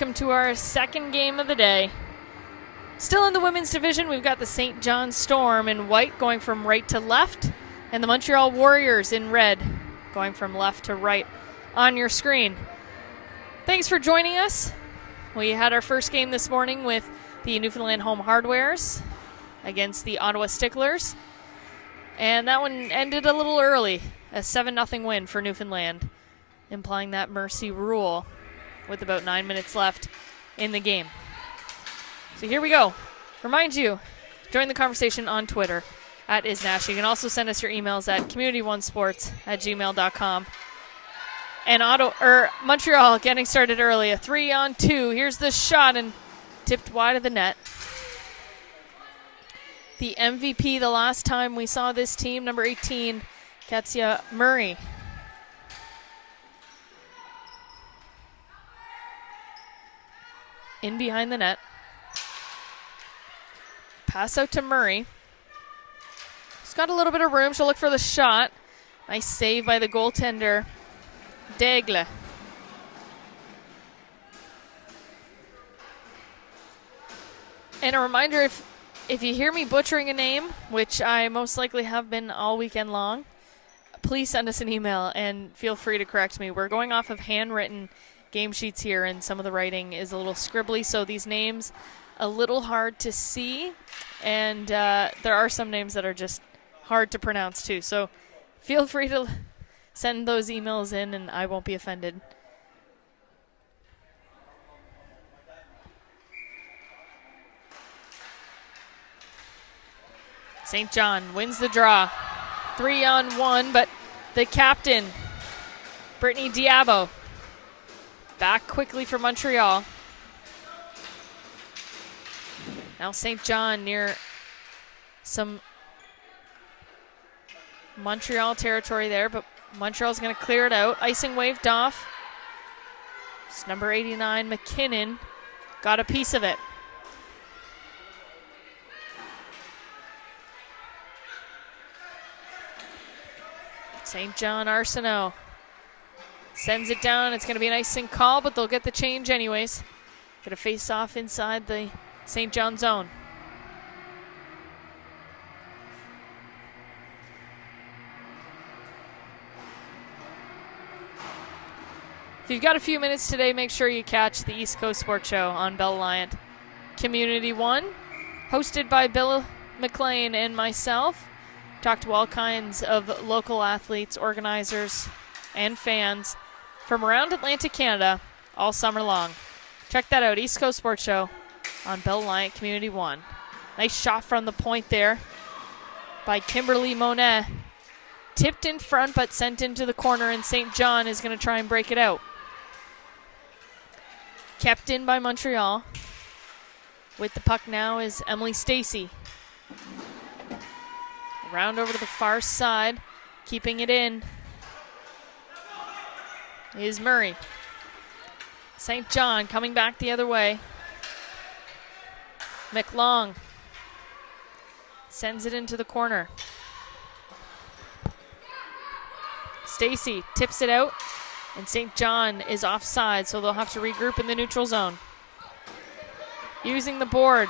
welcome to our second game of the day. Still in the women's division, we've got the St. John Storm in white going from right to left, and the Montreal Warriors in red going from left to right on your screen. Thanks for joining us. We had our first game this morning with the Newfoundland Home Hardwares against the Ottawa Sticklers, and that one ended a little early, a 7-0 win for Newfoundland, implying that mercy rule with about 9 minutes left in the game. So here we go. Remind you, join the conversation on Twitter @IsNash. You can also send us your emails at community1sports@gmail.com. And Montreal getting started early, a 3-on-2. Here's the shot and tipped wide of the net. The MVP the last time we saw this team, number 18, Katsia Murray. In behind the net. Pass out to Murray. She's got a little bit of room. She'll look for the shot. Nice save by the goaltender, Daigle. And a reminder, if you hear me butchering a name, which I most likely have been all weekend long, please send us an email and feel free to correct me. We're going off of handwritten game sheets here, and some of the writing is a little scribbly, so these names a little hard to see, and there are some names that are just hard to pronounce too. So feel free to send those emails in, and I won't be offended. St. John wins the draw. 3-on-1, but the captain, Brittany Diabo, back quickly for Montreal. Now St. John near some Montreal territory there, but Montreal's going to clear it out. Icing waved off. It's number 89, McKinnon, got a piece of it. St. John Arsenault sends it down. It's going to be an icing call, but they'll get the change anyways. Going to face off inside the St. John zone. If you've got a few minutes today, make sure you catch the East Coast Sports Show on Bell Alliant Community 1, hosted by Bill McLean and myself. Talk to all kinds of local athletes, organizers, and fans from around Atlantic Canada all summer long. Check that out, East Coast Sports Show on Bell Alliant Community 1. Nice shot from the point there by Kimberly Monet. Tipped in front but sent into the corner, and St. John is going to try and break it out. Kept in by Montreal. With the puck now is Emily Stacy. Round over to the far side, keeping it in is Murray. St. John coming back the other way. McLong sends it into the corner. Stacy tips it out, and St. John is offside, so they'll have to regroup in the neutral zone. Using the board.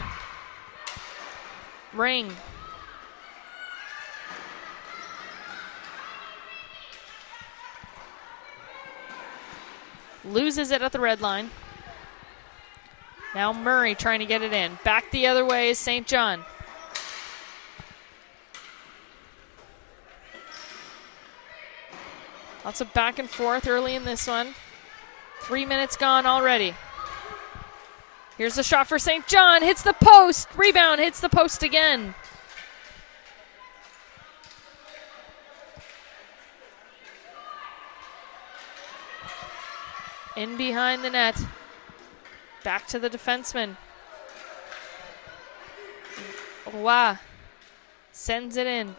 Ring. Loses it at the red line. Now Murray trying to get it in. Back the other way is St. John. Lots of back and forth early in this one. 3 minutes gone already. Here's the shot for St. John. Hits the post. Rebound hits the post again. In behind the net. Back to the defenseman. Wow. Sends it in.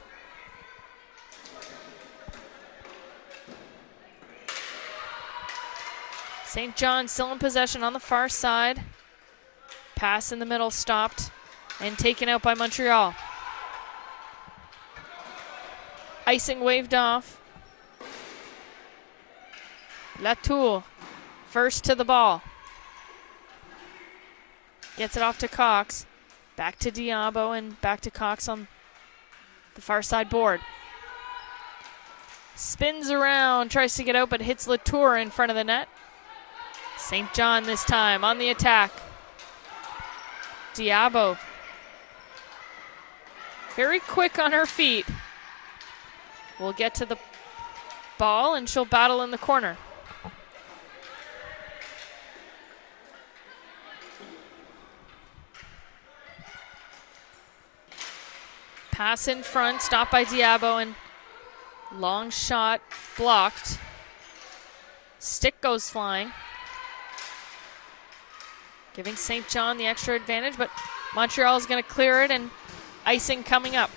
St. John still in possession on the far side. Pass in the middle stopped and taken out by Montreal. Icing waved off. Latour first to the ball. Gets it off to Cox. Back to Diabo and back to Cox on the far side board. Spins around, tries to get out, but hits Latour in front of the net. St. John this time on the attack. Diabo. Very quick on her feet. Will get to the ball and she'll battle in the corner. Pass in front, stopped by Diabo, and long shot blocked. Stick goes flying, giving St. John the extra advantage, but Montreal is going to clear it, and icing coming up.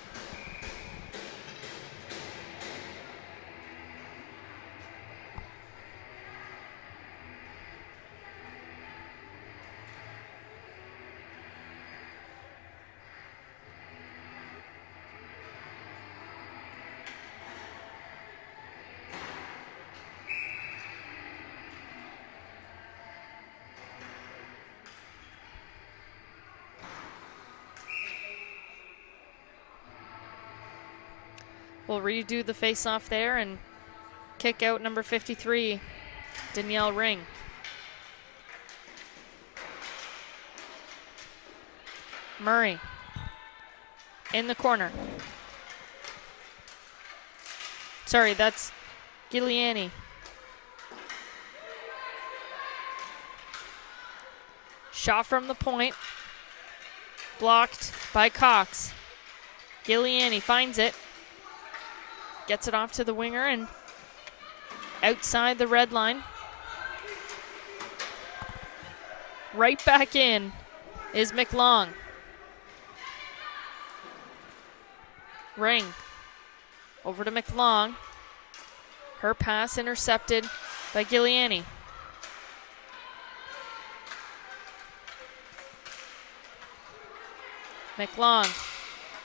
We'll redo the face-off there and kick out number 53, Danielle Ring. Murray in the corner. Sorry, that's Giuliani. Shot from the point. Blocked by Cox. Giuliani finds it. Gets it off to the winger and outside the red line. Right back in is McLong. Ring over to McLong. Her pass intercepted by Giuliani. McLong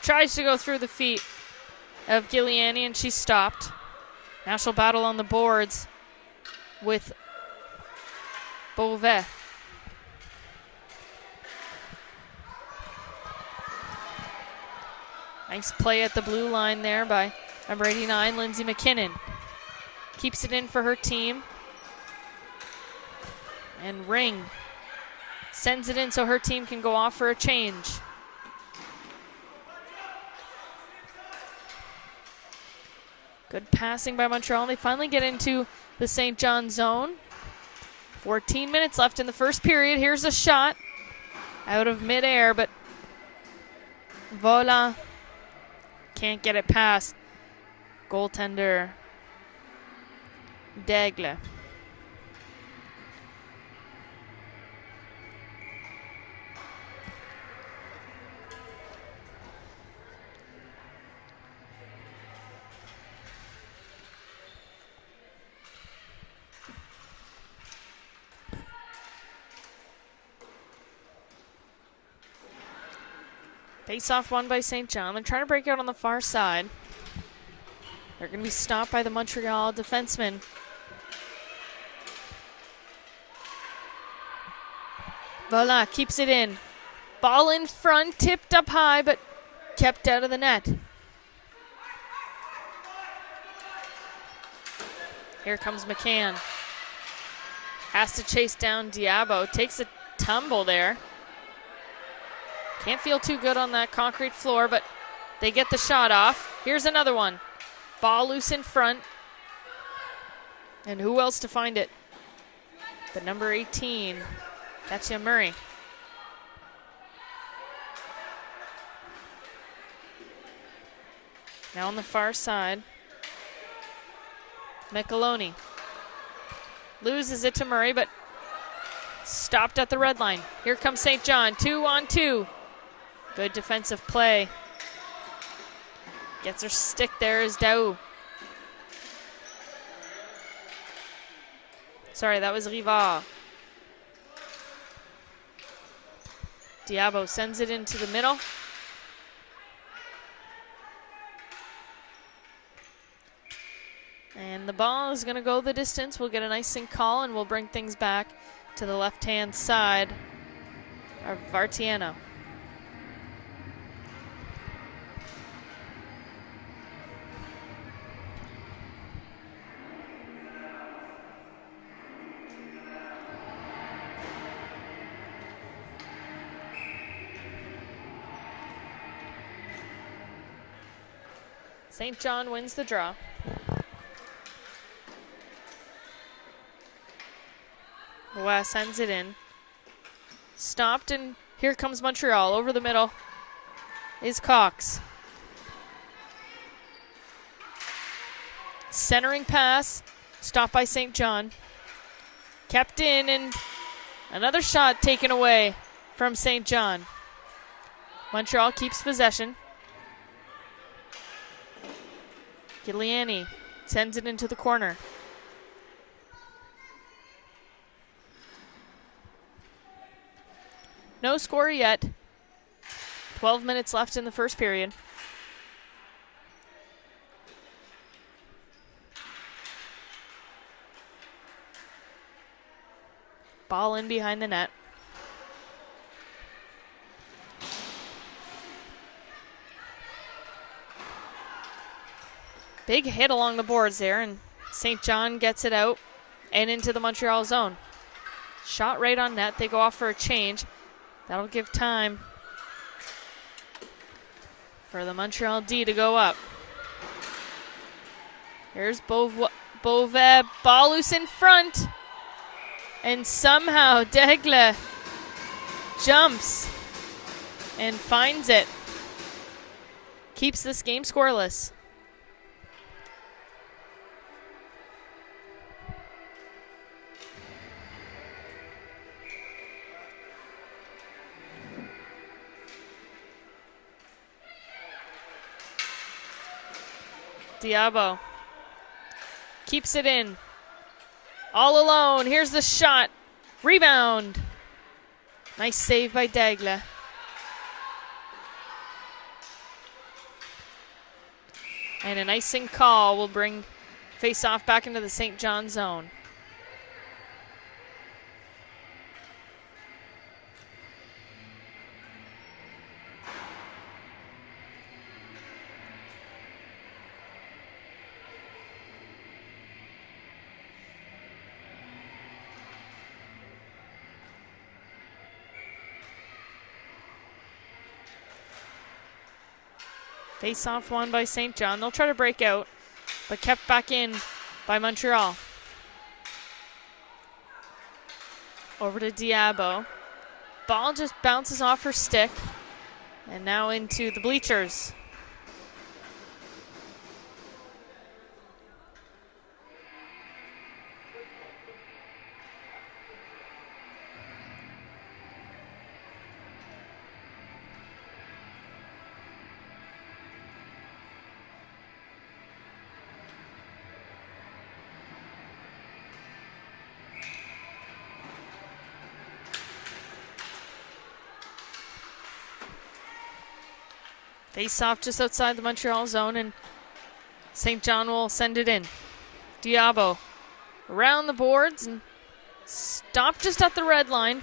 tries to go through the feet of Giuliani, and she's stopped. Now she'll battle on the boards with Beauvais. Nice play at the blue line there by number 89, Lindsay McKinnon. Keeps it in for her team. And Ring sends it in so her team can go off for a change. Good passing by Montreal. They finally get into the St. John zone. 14 minutes left in the first period. Here's a shot out of midair, but Vola can't get it past goaltender Daigle. Face-off won by St. John. They're trying to break out on the far side. They're going to be stopped by the Montreal defenseman. Vola keeps it in. Ball in front, tipped up high, but kept out of the net. Here comes McCann. Has to chase down Diabo. Takes a tumble there. Can't feel too good on that concrete floor, but they get the shot off. Here's another one. Ball loose in front. And who else to find it? The number 18, Katya Murray. Now on the far side, Micheloni loses it to Murray, but stopped at the red line. Here comes St. John, 2-on-2. Good defensive play. Gets her stick there is Daou. Sorry, that was Rivard. Diabo sends it into the middle. And the ball is going to go the distance. We'll get an icing call, and we'll bring things back to the left-hand side or Vartiano. St. John wins the draw. West sends it in. Stopped, and here comes Montreal. Over the middle is Cox. Centering pass. Stopped by St. John. Kept in, and another shot taken away from St. John. Montreal keeps possession. Giuliani sends it into the corner. No score yet. 12 minutes left in the first period. Ball in behind the net. Big hit along the boards there, and St. John gets it out and into the Montreal zone. Shot right on net. They go off for a change. That'll give time for the Montreal D to go up. Here's Beauvais. Ball loose in front. And somehow Daigle jumps and finds it. Keeps this game scoreless. Diabo keeps it in. All alone. Here's the shot. Rebound. Nice save by Daigle. And an icing call will bring face-off back into the St. John zone. Face-off won by St. John. They'll try to break out, but kept back in by Montreal. Over to Diabo. Ball just bounces off her stick, and now into the bleachers. Face off just outside the Montreal zone, and St. John will send it in. Diabo around the boards and stopped just at the red line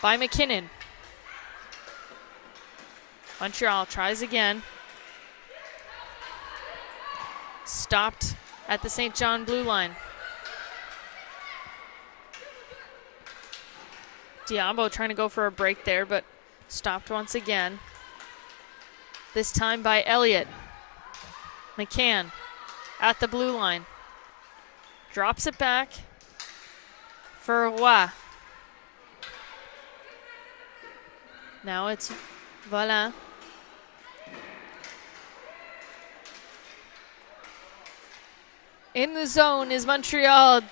by McKinnon. Montreal tries again. Stopped at the St. John blue line. Diabo trying to go for a break there, but stopped once again. This time by Elliott. McCann at the blue line. Drops it back for Roy. Now it's Valin. In the zone is Montreal,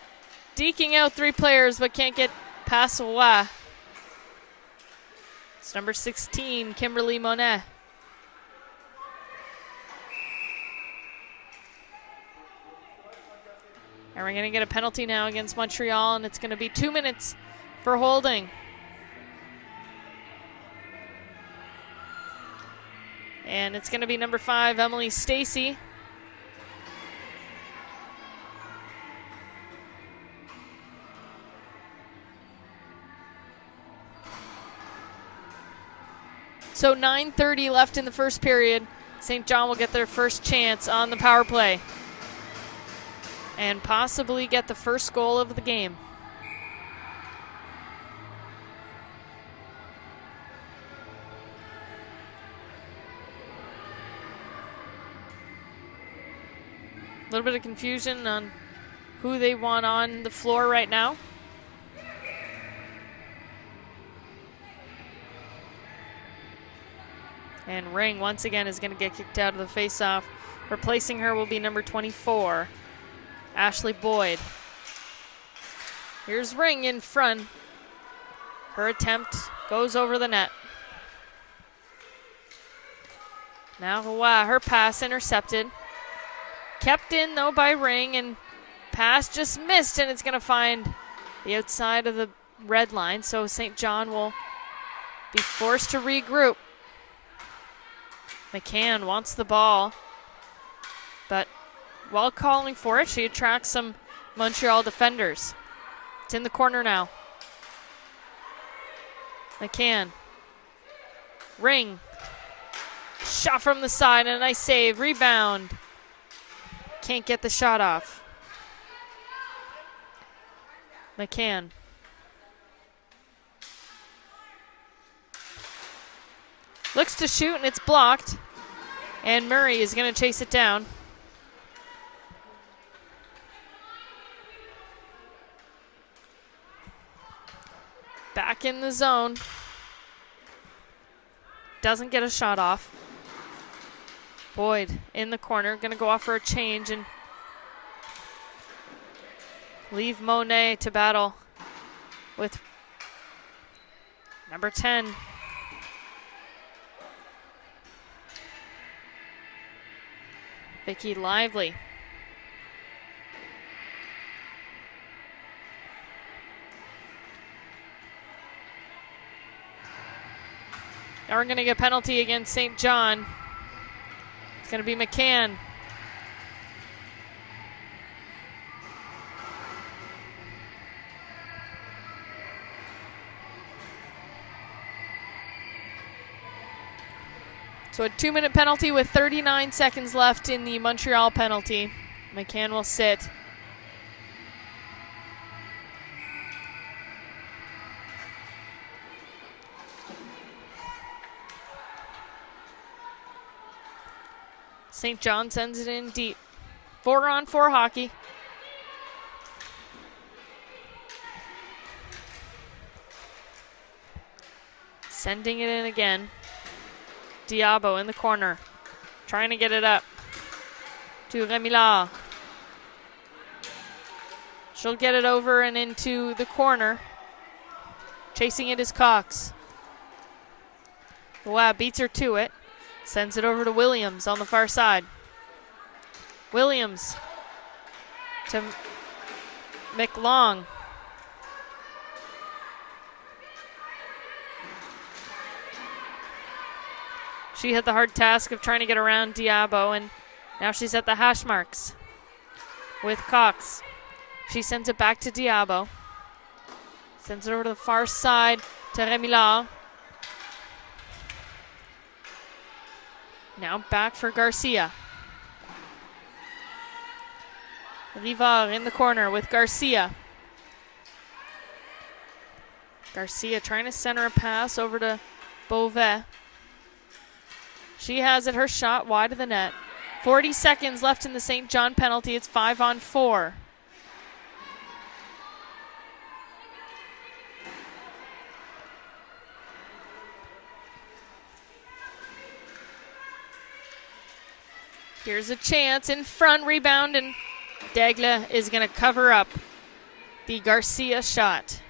deking out three players but can't get past Roy. It's number 16, Kimberly Monet. And we're going to get a penalty now against Montreal, and it's going to be 2 minutes for holding. And it's going to be number 5, Emily Stacy. So 9:30 left in the first period. St. John will get their first chance on the power play and possibly get the first goal of the game. A little bit of confusion on who they want on the floor right now. And Ring once again is going to get kicked out of the faceoff. Replacing her will be number 24, Ashley Boyd. Here's Ring in front. Her attempt goes over the net. Now her pass intercepted. Kept in though by Ring, and pass just missed, and it's going to find the outside of the red line. So St. John will be forced to regroup. McCann wants the ball, but while calling for it, she attracts some Montreal defenders. It's in the corner now. McCann. Ring. Shot from the side, and a nice save. Rebound. Can't get the shot off. McCann. Looks to shoot, and it's blocked. And Murray is going to chase it down. Back in the zone. Doesn't get a shot off. Boyd in the corner, going to go off for a change and leave Monet to battle with number 10. Vicky Lively. Now we're going to get a penalty against St. John. It's going to be McCann. So a 2-minute penalty with 39 seconds left in the Montreal penalty. McCann will sit. St. John sends it in deep. 4-on-4 hockey. Sending it in again. Diabo in the corner, trying to get it up to Remillard. She'll get it over and into the corner. Chasing it is Cox. Wow, beats her to it. Sends it over to Williams on the far side. Williams to McLong. She had the hard task of trying to get around Diabo, and now she's at the hash marks with Cox. She sends it back to Diabo. Sends it over to the far side to Remillard. Now back for Garcia. Rivard in the corner with Garcia. Garcia trying to center a pass over to Beauvais. She has it, her shot wide of the net. 40 seconds left in the St. John penalty. It's 5-on-4. Here's a chance in front, rebound, and Daigle is going to cover up the Garcia shot.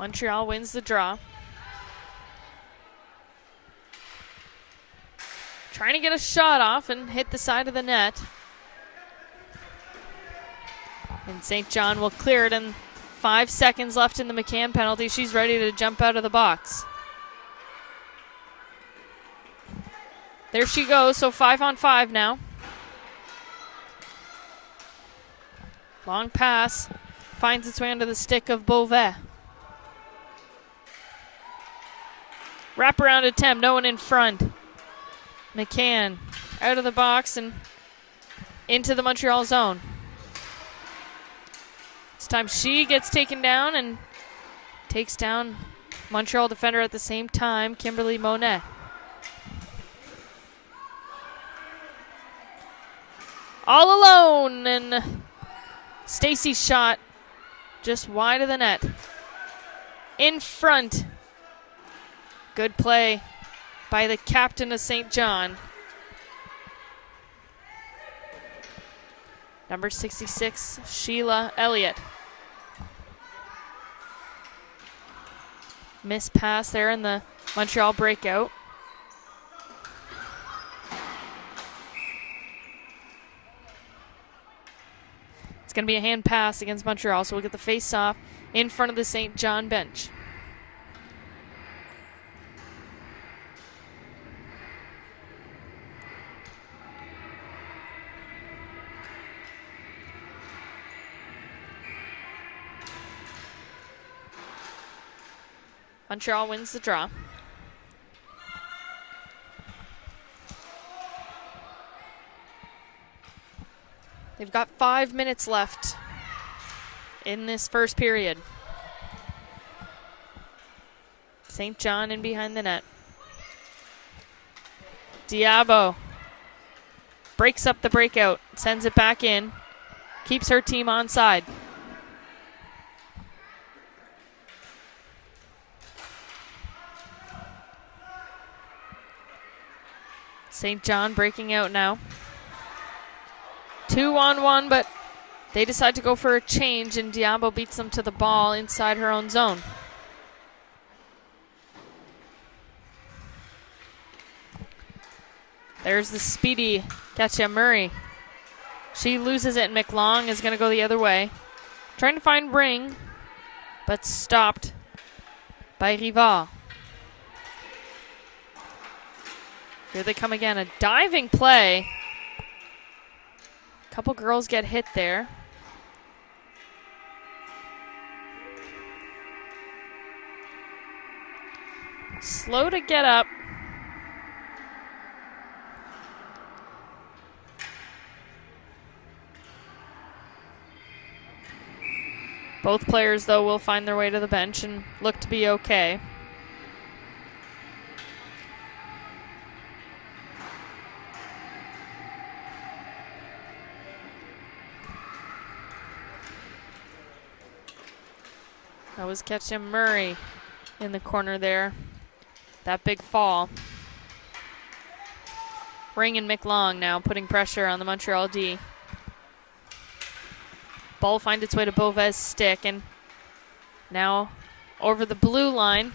Montreal wins the draw. Trying trying to get a shot off and hit the side of the net. And St. John will clear it, and 5 seconds left in the McCann penalty. She's ready to jump out of the box. There she goes, so 5-on-5 now. Long pass, finds its way under the stick of Beauvais. Wraparound attempt, no one in front. McCann out of the box and into the Montreal zone. This time she gets taken down and takes down Montreal defender at the same time, Kimberly Monet. All alone, and Stacy's shot just wide of the net. In front. Good play by the captain of St. John. Number 66, Sheila Elliott. Missed pass there in the Montreal breakout. It's going to be a hand pass against Montreal, so we'll get the face-off in front of the St. John bench. Montreal wins the draw. They've got 5 minutes left in this first period. St. John in behind the net. Diabo breaks up the breakout, sends it back in, keeps her team onside. St. John breaking out now. 2-on-1, but they decide to go for a change, and Diabo beats them to the ball inside her own zone. There's the speedy Katja Murray. She loses it, and McLong is going to go the other way. Trying to find Ring, but stopped by Rivard. Here they come again, a diving play. A couple girls get hit there. Slow to get up. Both players, though, will find their way to the bench and look to be okay. That was Katja Murray in the corner there. That big fall. Ring and McLong now putting pressure on the Montreal D. Ball finds its way to Beauvais' stick, and now over the blue line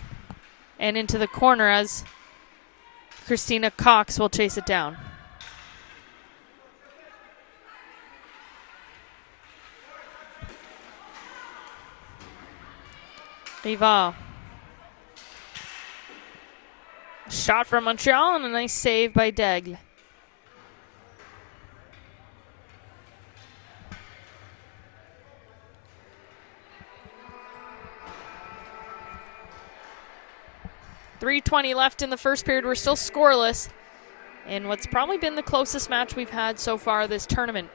and into the corner as Christina Cox will chase it down. Rivard. Shot from Montreal and a nice save by Daigle. .320 left in the first period. We're still scoreless in what's probably been the closest match we've had so far this tournament.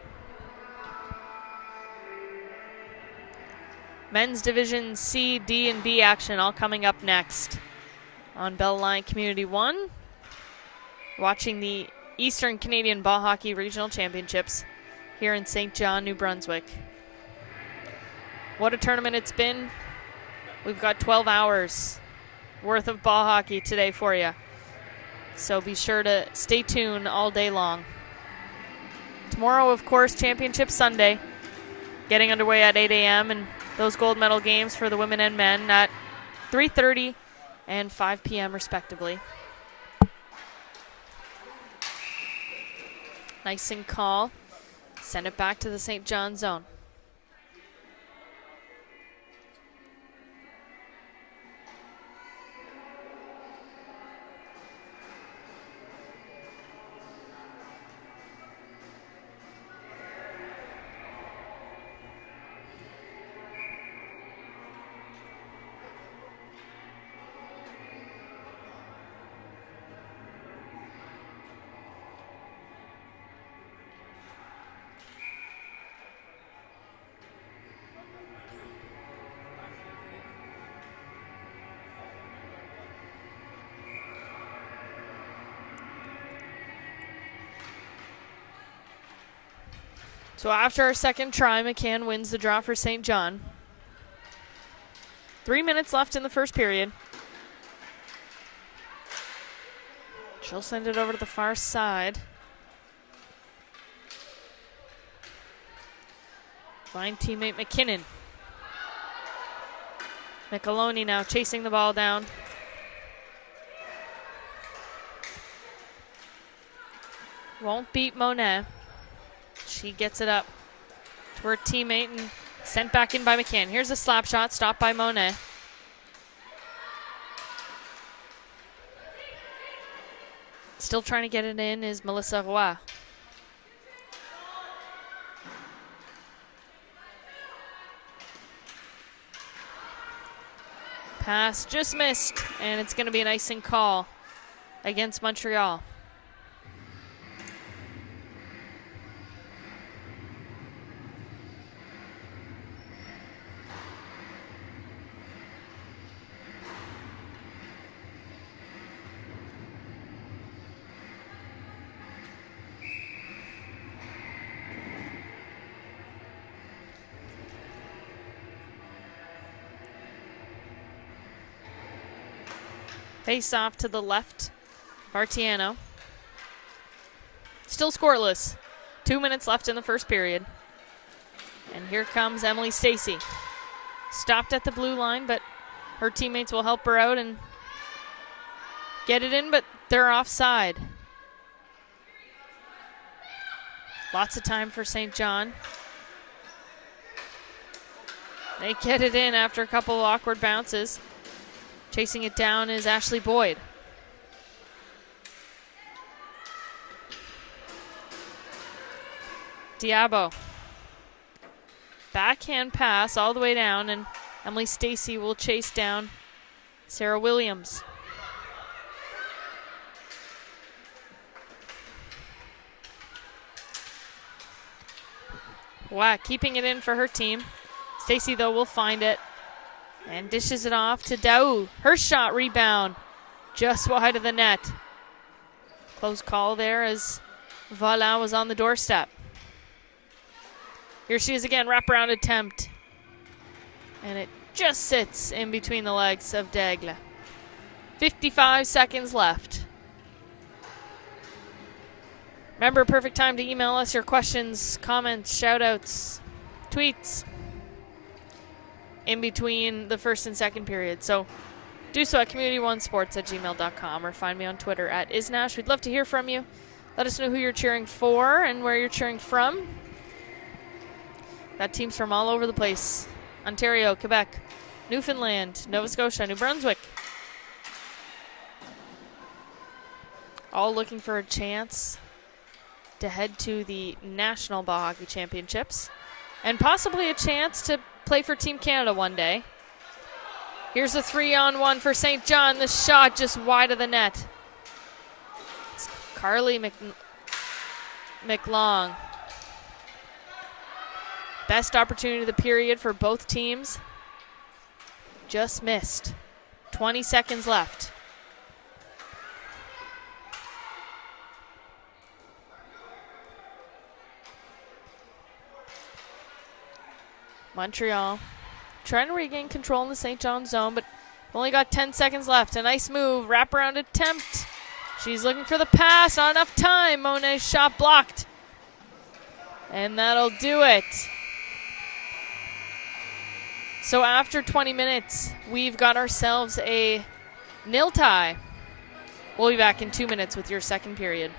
Men's Division C, D, and B action all coming up next on Bell Line Community 1. Watching the Eastern Canadian Ball Hockey Regional Championships here in St. John, New Brunswick. What a tournament it's been. We've got 12 hours worth of ball hockey today for you. So be sure to stay tuned all day long. Tomorrow, of course, Championship Sunday, getting underway at 8 a.m. and those gold medal games for the women and men at 3:30 and 5 p.m. respectively. Icing call. Send it back to the St. John zone. So after our second try, McCann wins the draw for St. John. 3 minutes left in the first period. She'll send it over to the far side. Fine teammate McKinnon. Micheloni now chasing the ball down. Won't beat Monet. She gets it up to her teammate and sent back in by McCann. Here's a slap shot, stopped by Monet. Still trying to get it in is Melissa Roy. Pass just missed, and it's going to be an icing call against Montreal. Face off to the left, Vartiano. Still scoreless. 2 minutes left in the first period. And here comes Emily Stacy. Stopped at the blue line, but her teammates will help her out and get it in, but they're offside. Lots of time for St. John. They get it in after a couple of awkward bounces. Chasing it down is Ashley Boyd. Diabo. Backhand pass all the way down, and Emily Stacy will chase down Sarah Williams. Wow, keeping it in for her team. Stacy, though, will find it. And dishes it off to Daou. Her shot rebound just wide of the net. Close call there as Vala was on the doorstep. Here she is again, wraparound attempt. And it just sits in between the legs of Daigle. 55 seconds left. Remember, perfect time to email us your questions, comments, shout-outs, tweets in between the first and second period. So do so at community1sports@gmail.com or find me on Twitter @isnash. We'd love to hear from you. Let us know who you're cheering for and where you're cheering from. Got teams from all over the place. Ontario, Quebec, Newfoundland, Nova Scotia, New Brunswick. All looking for a chance to head to the National Ball Hockey Championships and possibly a chance to play for Team Canada one day. Here's a 3-on-1 for St. John. The shot just wide of the net. It's Carly McLong. Best opportunity of the period for both teams. Just missed. 20 seconds left. Montreal trying to regain control in the St. John zone, but only got 10 seconds left. A nice move, wraparound attempt. She's looking for the pass, not enough time. Monet's shot blocked. And that'll do it. So after 20 minutes, we've got ourselves a nil tie. We'll be back in 2 minutes with your second period.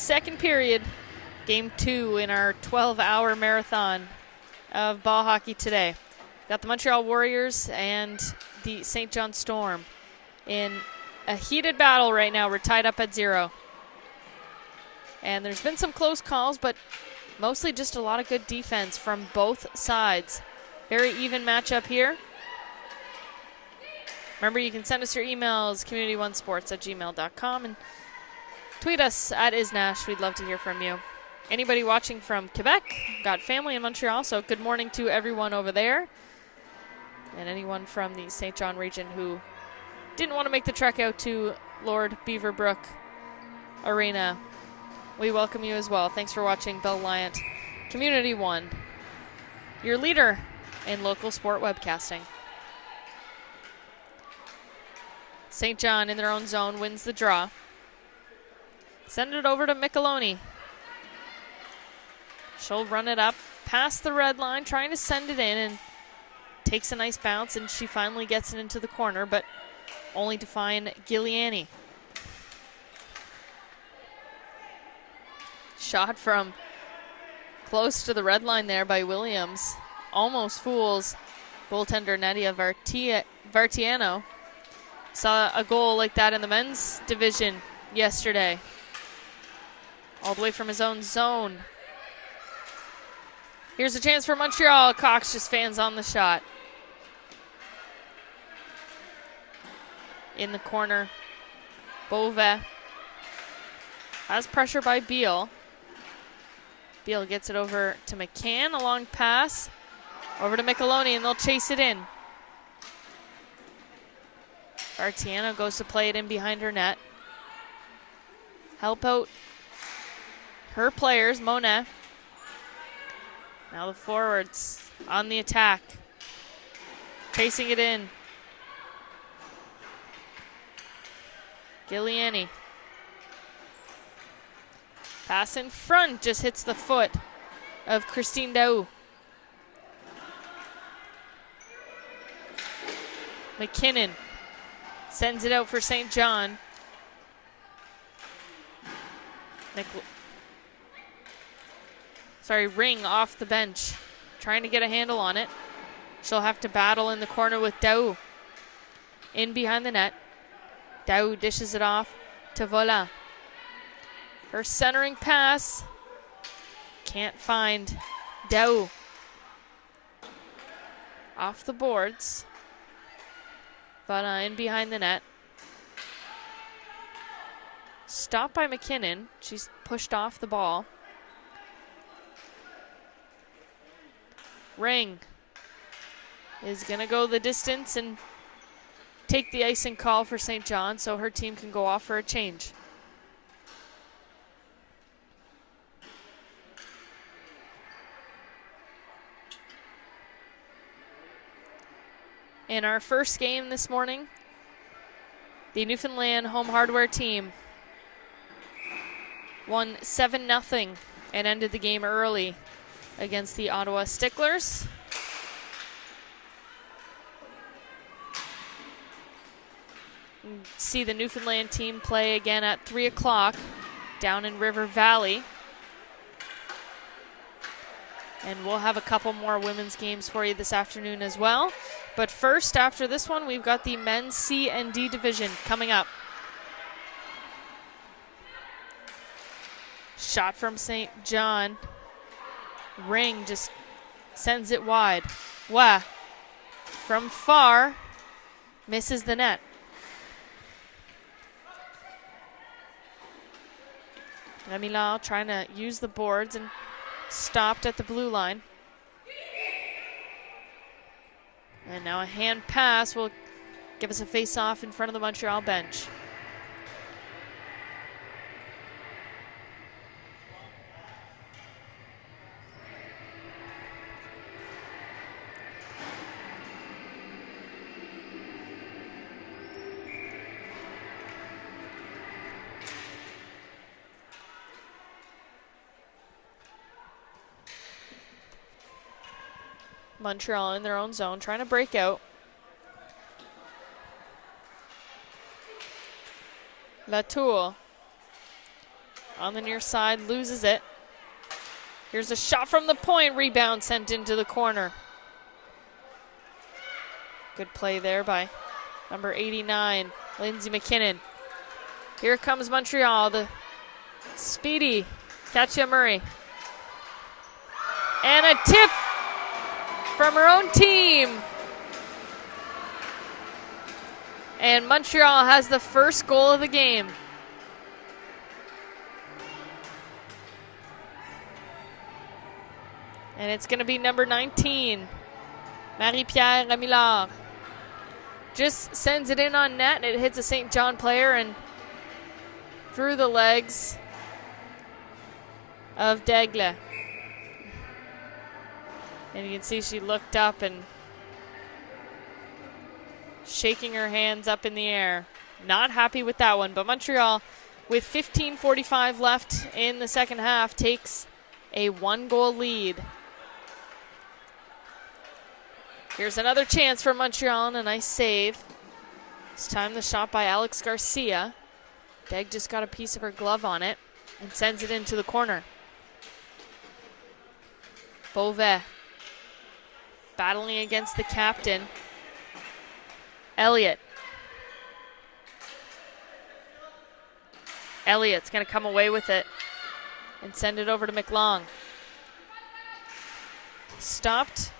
second period, game 2 in our 12-hour marathon of ball hockey today. Got the Montreal Warriors and the St. John Storm in a heated battle right now. We're tied up at 0. And there's been some close calls, but mostly just a lot of good defense from both sides. Very even matchup here. Remember, you can send us your emails, community1sports@gmail.com, and tweet us at @isnash. We'd love to hear from you. Anybody watching from Quebec, got family in Montreal, so good morning to everyone over there. And anyone from the St. John region who didn't want to make the trek out to Lord Beaverbrook Arena, we welcome you as well. Thanks for watching Bell Liant Community 1, your leader in local sport webcasting. St. John in their own zone wins the draw. Send it over to Micheloni. She'll run it up past the red line, trying to send it in, and takes a nice bounce, and she finally gets it into the corner, but only to find Giuliani. Shot from close to the red line there by Williams. Almost fools goaltender Nadia Vartiano. Saw a goal like that in the men's division yesterday. All the way from his own zone. Here's a chance for Montreal. Cox just fans on the shot. In the corner, Beauvais has pressure by Beal. Beal gets it over to McCann. A long pass over to Micheloni, and they'll chase it in. Artiano goes to play it in behind her net. Help out her players, Monet. Now the forwards on the attack. Chasing it in. Giuliani. Pass in front, just hits the foot of Christine Daou. McKinnon sends it out for St. John. Ring off the bench, trying to get a handle on it. She'll have to battle in the corner with Daou. In behind the net. Daou dishes it off to Vola. Her centering pass. Can't find Daou. Off the boards. Vola in behind the net. Stopped by McKinnon. She's pushed off the ball. Ring is going to go the distance and take the icing call for St. John, so her team can go off for a change. In our first game this morning, the Newfoundland home hardware team won 7-0 and ended the game early against the Ottawa Sticklers. See the Newfoundland team play again at 3 o'clock down in River Valley. And we'll have a couple more women's games for you this afternoon as well. But first, after this one, we've got the men's C and D division coming up. Shot from St. John. Ring just sends it wide. Wah. From far, misses the net. Remilal trying to use the boards and stopped at the blue line. And now a hand pass will give us a face-off in front of the Montreal bench. Montreal in their own zone, trying to break out. Latour On the near side, loses it. Here's a shot from the point, rebound sent into the corner. Good play there by number 89, Lindsay McKinnon. Here comes Montreal, the speedy Katya Murray. And a tip from her own team. And Montreal has the first goal of the game. And it's going to be number 19, Marie-Pierre Ramillard. Just sends it in on net. It hits a St. John player and through the legs of Daigle. And you can see she looked up and shaking her hands up in the air. Not happy with that one, but Montreal, with 15:45 left in the second half, takes a 1-goal lead. Here's another chance for Montreal and a nice save. This time the shot by Alex Garcia. Deg just got a piece of her glove on it and sends it into the corner. Beauvais battling against the captain, Elliott. Elliott's going to come away with it and send it over to McLong. Stopped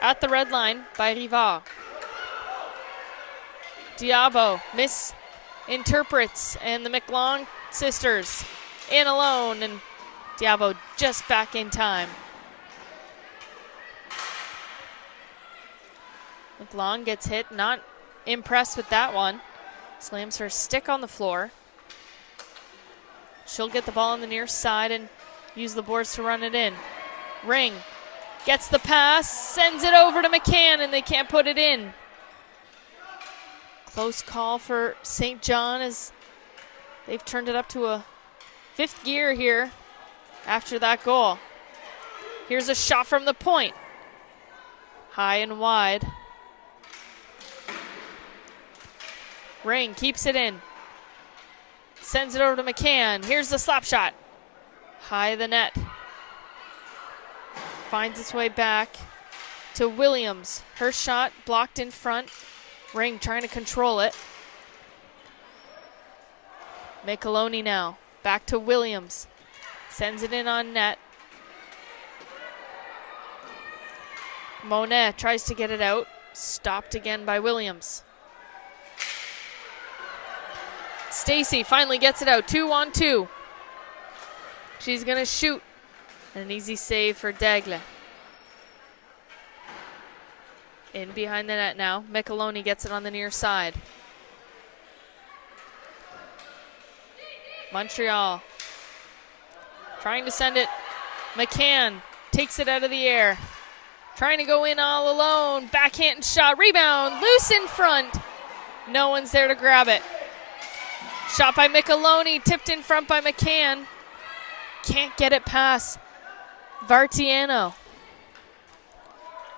at the red line by Rivard. Diabo misinterprets, and the McLong sisters in alone, and Diabo just back in time. McLong gets hit, not impressed with that one. Slams her stick on the floor. She'll get the ball on the near side and use the boards to run it in. Ring gets the pass, sends it over to McCann, and they can't put it in. Close call for St. John as they've turned it up to a 5th gear here after that goal. Here's a shot from the point. High and wide. Ring keeps it in. Sends it over to McCann. Here's the slap shot. High the net. Finds its way back to Williams. Her shot blocked in front. Ring trying to control it. Micheloni now. Back to Williams. Sends it in on net. Monet tries to get it out. Stopped again by Williams. Stacy finally gets it out. 2-on-2. She's going to shoot. An easy save for Daigle. In behind the net now. Micheloni gets it on the near side. Montreal trying to send it. McCann takes it out of the air. Trying to go in all alone. Backhand shot. Rebound. Loose in front. No one's there to grab it. Shot by Micheloni. Tipped in front by McCann. Can't get it past Vartiano.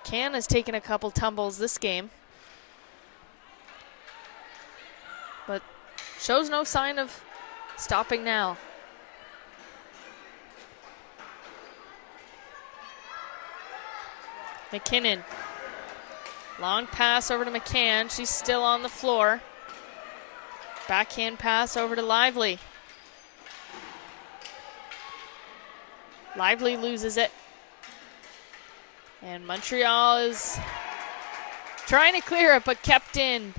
Can has taken a couple tumbles this game, but shows no sign of stopping now. McKinnon. Long pass over to McCann. She's still on the floor. Backhand pass over to Lively. Lively loses it. And Montreal is trying to clear it, but kept in.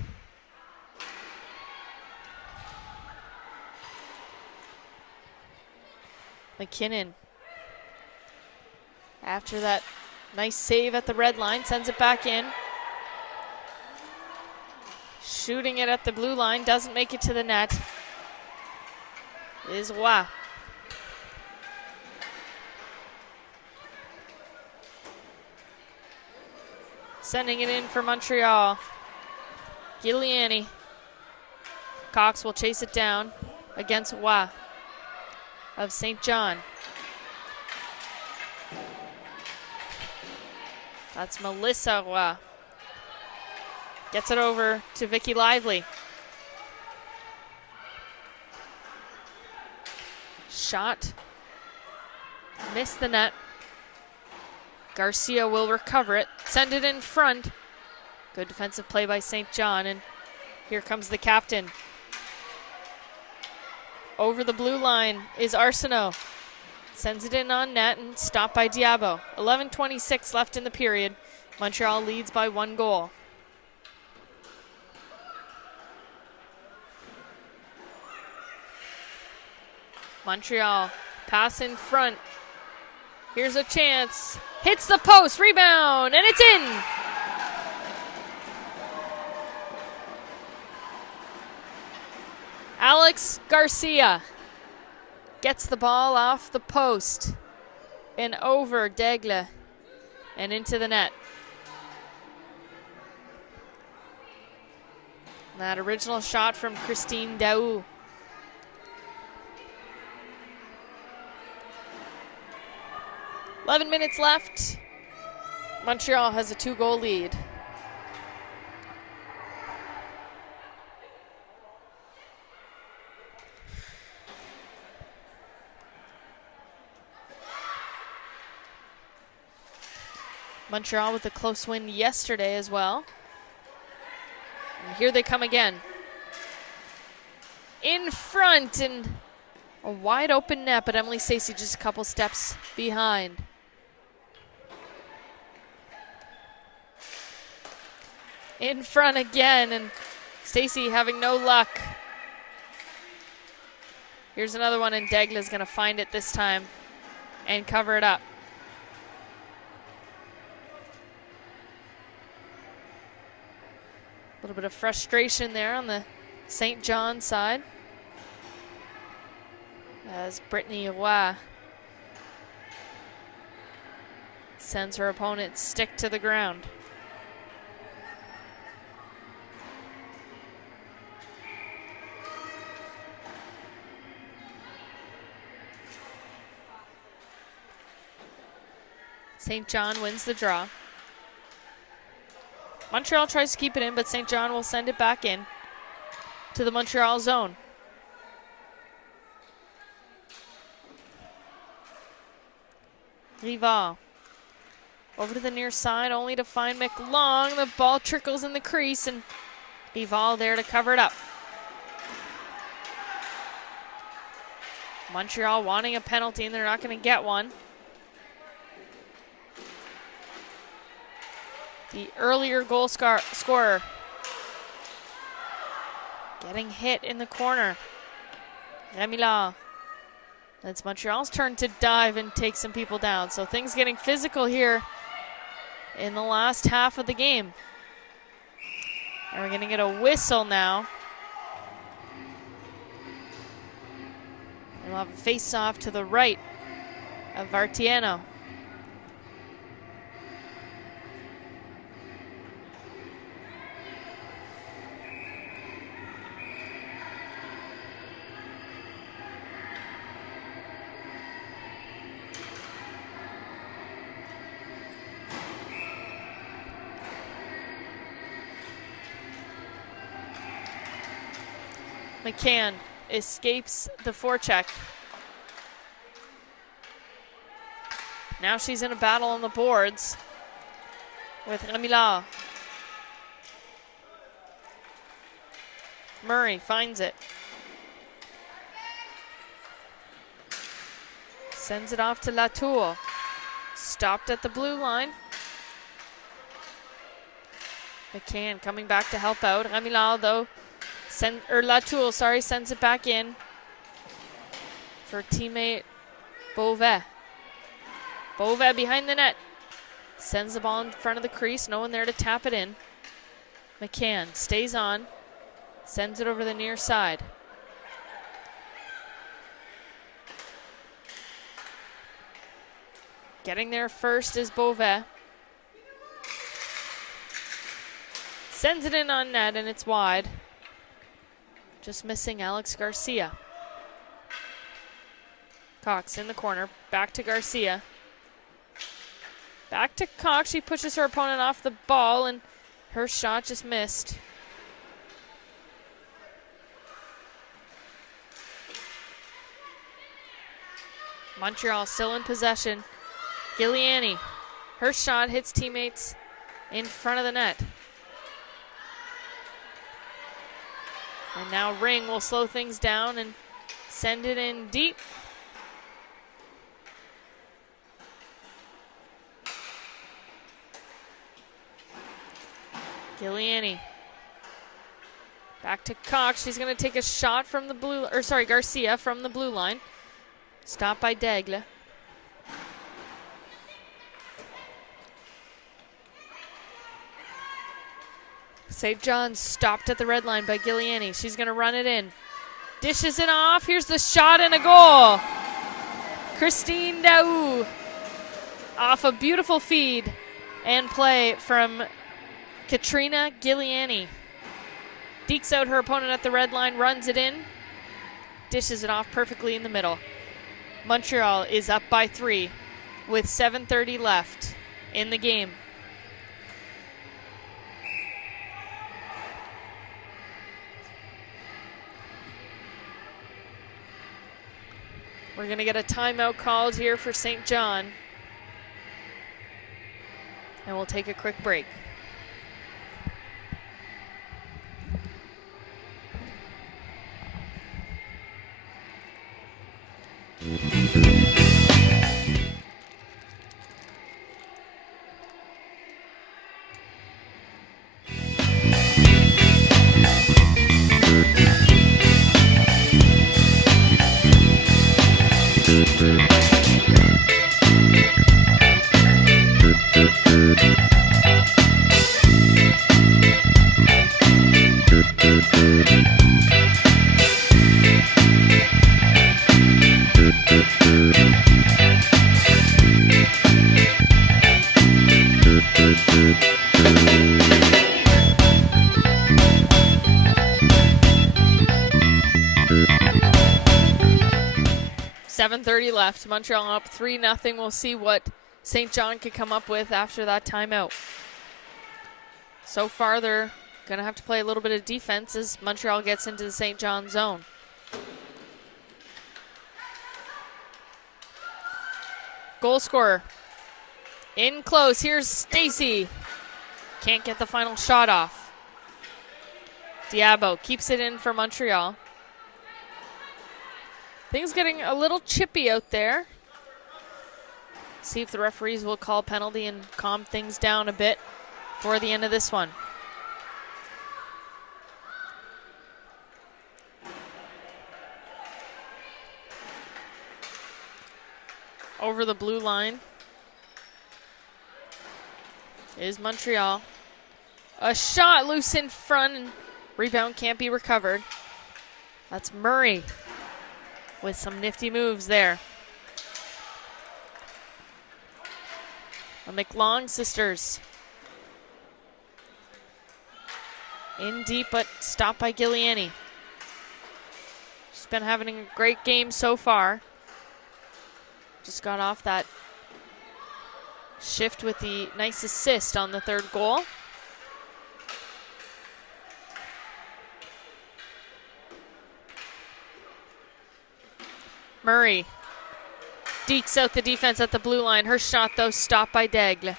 McKinnon, after that nice save at the red line, sends it back in. Shooting it at the blue line, doesn't make it to the net. Is Roy. Sending it in for Montreal. Giuliani. Cox will chase it down against Roy of St. John. That's Melissa Roy. Gets it over to Vicky Lively. shot missed the net. Garcia will recover it, send it in front. Good defensive play by St. John, and here comes the captain. Over the blue line is Arsenault. Sends it in on net and stopped by Diabo. 11:26 left in the period. Montreal leads by 1 goal. Montreal pass in front. Here's a chance. Hits the post, rebound, and it's in. Alex Garcia gets the ball off the post and over Daigle and into the net. That original shot from Christine Daou. "11 minutes left. Montreal has a 2-goal lead. Montreal with a close win yesterday as well. And here they come again. In front, and a wide open net, but Emily Stacey just a couple steps behind. In front again, and Stacey having no luck. Here's another one, and Daigle's gonna find it this time and cover it up. A little bit of frustration there on the St. John side, as Brittany Roy sends her opponent's stick to the ground. St. John wins the draw. Montreal tries to keep it in, but St. John will send it back in to the Montreal zone. Rivard over to the near side, only to find McLong. The ball trickles in the crease, and Rivard there to cover it up. Montreal wanting a penalty, and they're not going to get one. The earlier goal scorer getting hit in the corner. Remillard. It's Montreal's turn to dive and take some people down. So things getting physical here in the last half of the game. And we're going to get a whistle now. And we'll have a face-off to the right of Vartiano. McCann escapes the forecheck. Now she's in a battle on the boards with Remillard. Murray finds it. Sends it off to Latour. Stopped at the blue line. McCann coming back to help out. Remillard, though, Latour, sends it back in for teammate Beauvais. Beauvais behind the net. Sends the ball in front of the crease. No one there to tap it in. McCann stays on. Sends it over the near side. Getting there first is Beauvais. Sends it in on net, and it's wide. Just missing Alex Garcia. Cox in the corner. Back to Garcia. Back to Cox. She pushes her opponent off the ball, and her shot just missed. Montreal still in possession. Giuliani, her shot hits teammates in front of the net. And now Ring will slow things down and send it in deep. Giuliani. Back to Cox. She's going to take a shot from the blue, or sorry, Garcia from the blue line. Stopped by Daigle. St. John's stopped at the red line by Giuliani. She's going to run it in. Dishes it off. Here's the shot and a goal. Christine Daou off a beautiful feed and play from Katrina Giuliani. Dekes out her opponent at the red line, runs it in, dishes it off perfectly in the middle. Montreal is up by 3 with 7:30 left in the game. We're going to get a timeout called here for St. John. And we'll take a quick break. Left. Montreal up 3-0. We'll see what St. John can come up with after that timeout. So far, they're going to have to play a little bit of defense as Montreal gets into the St. John zone. Goal scorer in close. Here's Stacy. Can't get the final shot off. Diabo keeps it in for Montreal. Things getting a little chippy out there. See if the referees will call penalty and calm things down a bit for the end of this one. Over the blue line is Montreal. A shot loose in front and rebound can't be recovered. That's Murray with some nifty moves there. The McLong sisters. In deep, but stopped by Giuliani. She's been having a great game so far. Just got off that shift with the nice assist on the third goal. Murray dekes out the defense at the blue line. Her shot, though, stopped by Daigle.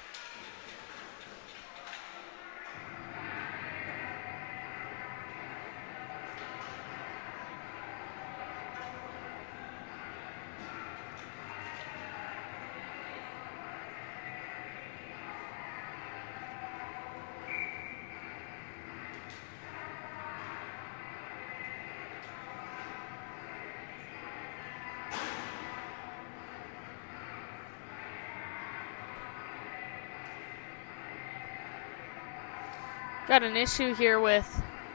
Got an issue here with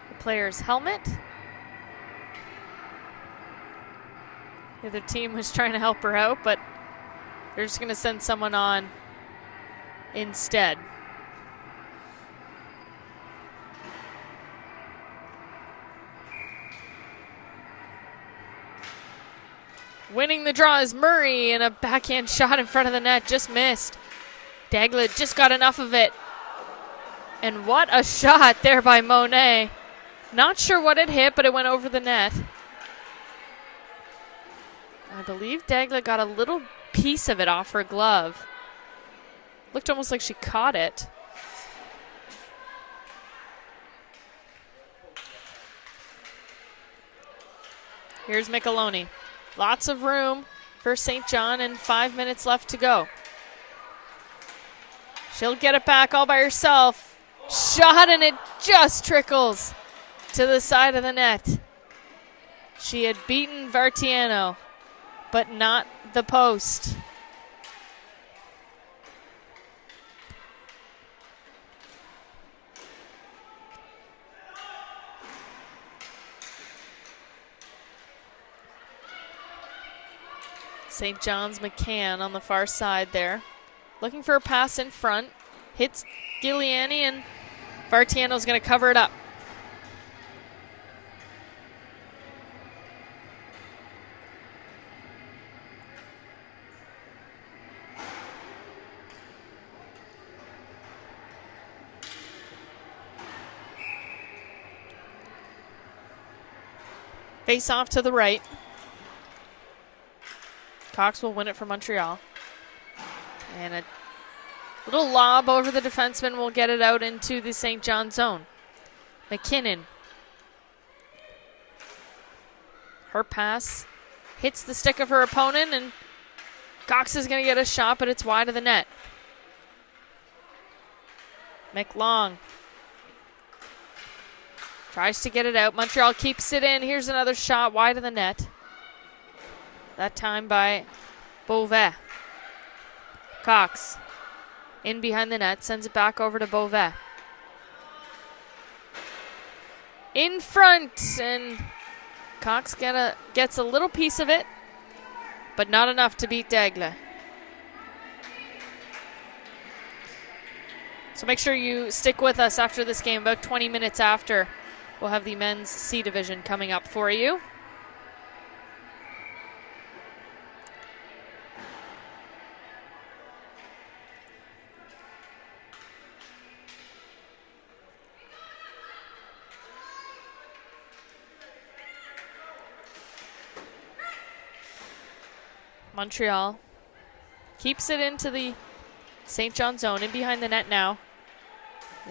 the player's helmet. The other team was trying to help her out, but they're just going to send someone on instead. Winning the draw is Murray, and a backhand shot in front of the net just missed. Daigle just got enough of it. And what a shot there by Monet. Not sure what it hit, but it went over the net. I believe Dagla got a little piece of it off her glove. Looked almost like she caught it. Here's Micheloni. Lots of room for St. John and 5 minutes left to go. She'll get it back all by herself. Shot, and it just trickles to the side of the net. She had beaten Vartiano, but not the post. St. John's McCann on the far side there. Looking for a pass in front. Hits Giuliani, and Vartiano's going to cover it up. Face off to the right. Cox will win it for Montreal. And a little lob over the defenseman will get it out into the St. John zone. McKinnon. Her pass hits the stick of her opponent, and Cox is going to get a shot, but it's wide of the net. McLong tries to get it out. Montreal keeps it in. Here's another shot wide of the net. That time by Beauvais. Cox in behind the net, sends it back over to Beauvais. In front, and Cox gets a little piece of it, but not enough to beat Dagla. So make sure you stick with us after this game. About 20 minutes after, we'll have the men's C division coming up for you. Montreal keeps it into the St. John zone. In behind the net now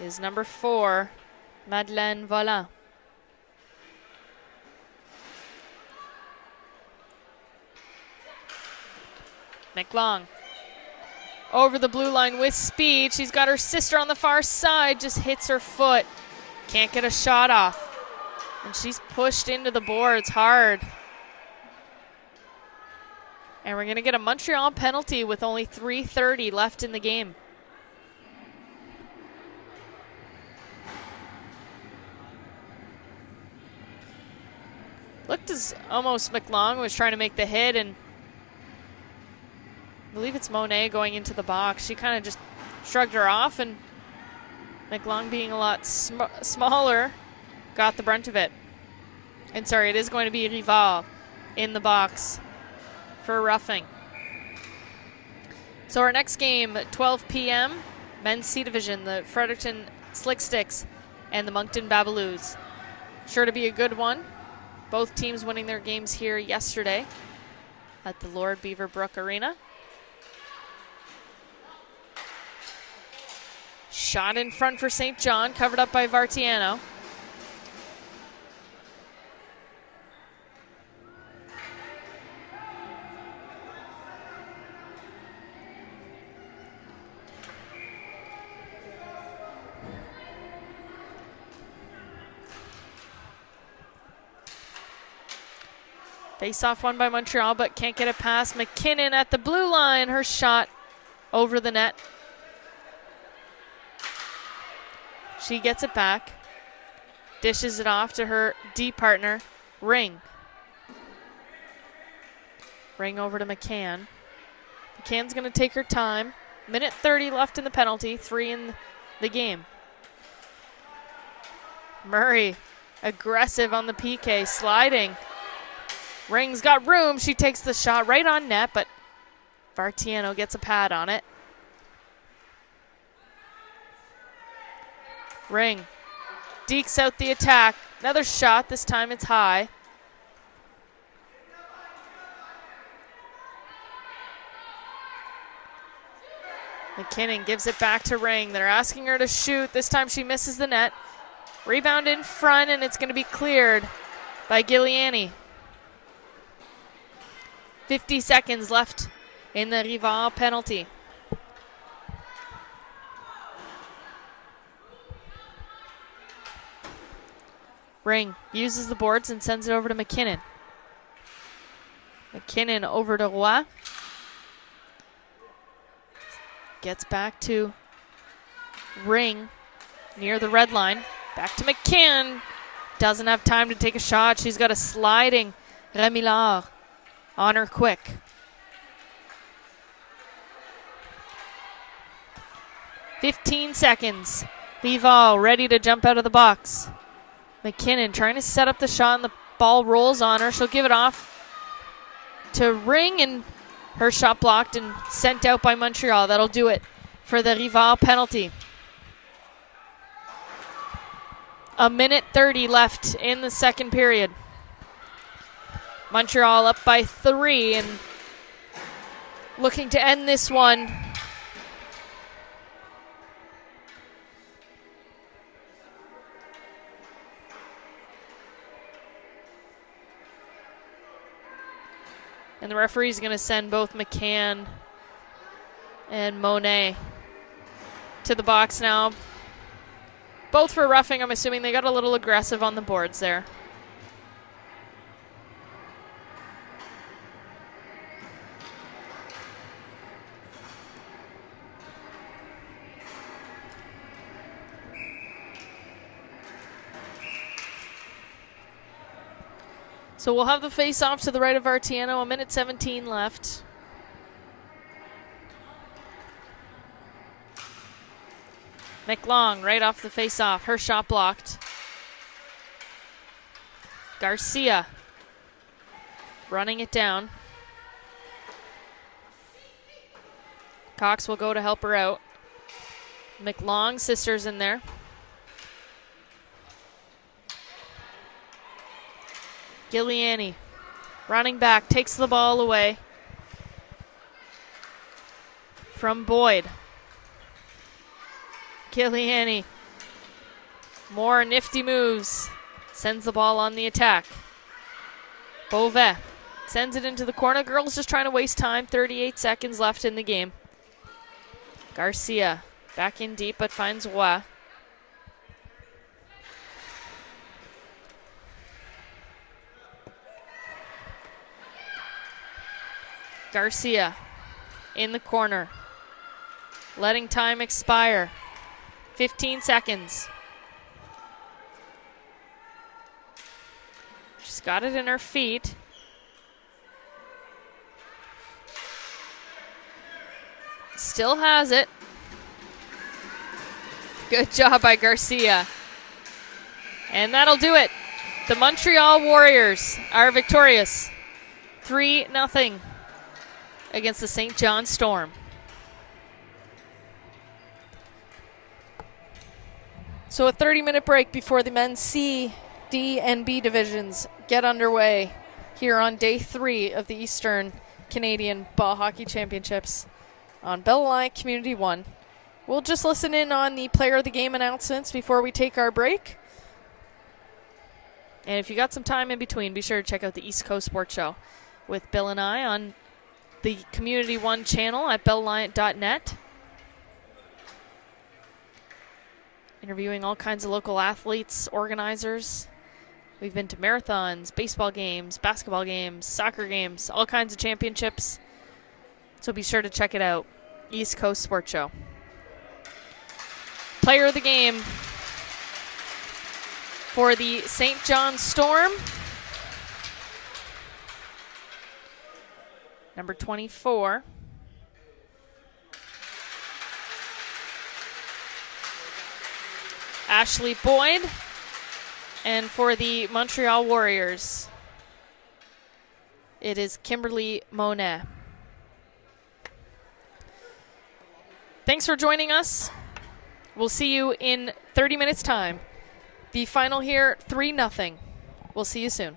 is number 4, Madeleine Vollant. McLong over the blue line with speed. She's got her sister on the far side, just hits her foot. Can't get a shot off. And she's pushed into the boards hard. And we're going to get a Montreal penalty with only 3:30 left in the game. Looked as almost McLong was trying to make the hit, and I believe it's Monet going into the box. She kind of just shrugged her off, and McLong, being a lot smaller, got the brunt of it. And sorry, it is going to be Rivard in the box for roughing. So our next game, 12 p.m., men's C division, the Fredericton Slick Sticks and the Moncton Babaloos. Sure to be a good one. Both teams winning their games here yesterday at the Lord Beaverbrook Arena. Shot in front for St. John, covered up by Vartiano. Face-off won by Montreal, but can't get it past McKinnon at the blue line. Her shot over the net. She gets it back. Dishes it off to her D partner, Ring. Ring over to McCann. McCann's going to take her time. Minute 30 left in the penalty, 3 in the game. Murray, aggressive on the PK, sliding. Ring's got room. She takes the shot right on net, but Vartiano gets a pad on it. Ring dekes out the attack. Another shot. This time it's high. McKinnon gives it back to Ring. They're asking her to shoot. This time she misses the net. Rebound in front, and it's going to be cleared by Giuliani. 50 seconds left in the Rival penalty. Ring uses the boards and sends it over to McKinnon. McKinnon over to Roy. Gets back to Ring near the red line. Back to McKinnon. Doesn't have time to take a shot. She's got a sliding Remillard on her quick. "15 seconds. Vival ready to jump out of the box. McKinnon trying to set up the shot, and the ball rolls on her. She'll give it off to Ring, and her shot blocked and sent out by Montreal. That'll do it for the Rival penalty. 1:30 left in the second period. Montreal up by 3 and looking to end this one. And the referee's going to send both McCann and Monet to the box now. Both for roughing. I'm assuming they got a little aggressive on the boards there. So we'll have the face-off to the right of Artiano, 1:17 left. McLong right off the face-off. Her shot blocked. Garcia running it down. Cox will go to help her out. McLong, sisters in there. Giuliani running back, takes the ball away from Boyd. Giuliani, more nifty moves, sends the ball on the attack. Beauvais sends it into the corner. Girls just trying to waste time, 38 seconds left in the game. Garcia back in deep but finds Roy. Garcia in the corner, letting time expire. 15 seconds. She's got it in her feet. Still has it. Good job by Garcia. And that'll do it. The Montreal Warriors are victorious. 3-0. Against the St. John Storm. So a 30-minute break before the men's C, D, and B divisions get underway here on day 3 of the Eastern Canadian Ball Hockey Championships on Bell Alliance Community 1. We'll just listen in on the player of the game announcements before we take our break. And if you got some time in between, be sure to check out the East Coast Sports Show with Bill and I on the Community 1 channel at bellalliant.net. Interviewing all kinds of local athletes, organizers. We've been to marathons, baseball games, basketball games, soccer games, all kinds of championships. So be sure to check it out. East Coast Sports Show. Player of the game for the St. John Storm. Number 24. Ashley Boyd. And for the Montreal Warriors, it is Kimberly Monet. Thanks for joining us. We'll see you in 30 minutes time. The final here, 3-0. We'll see you soon.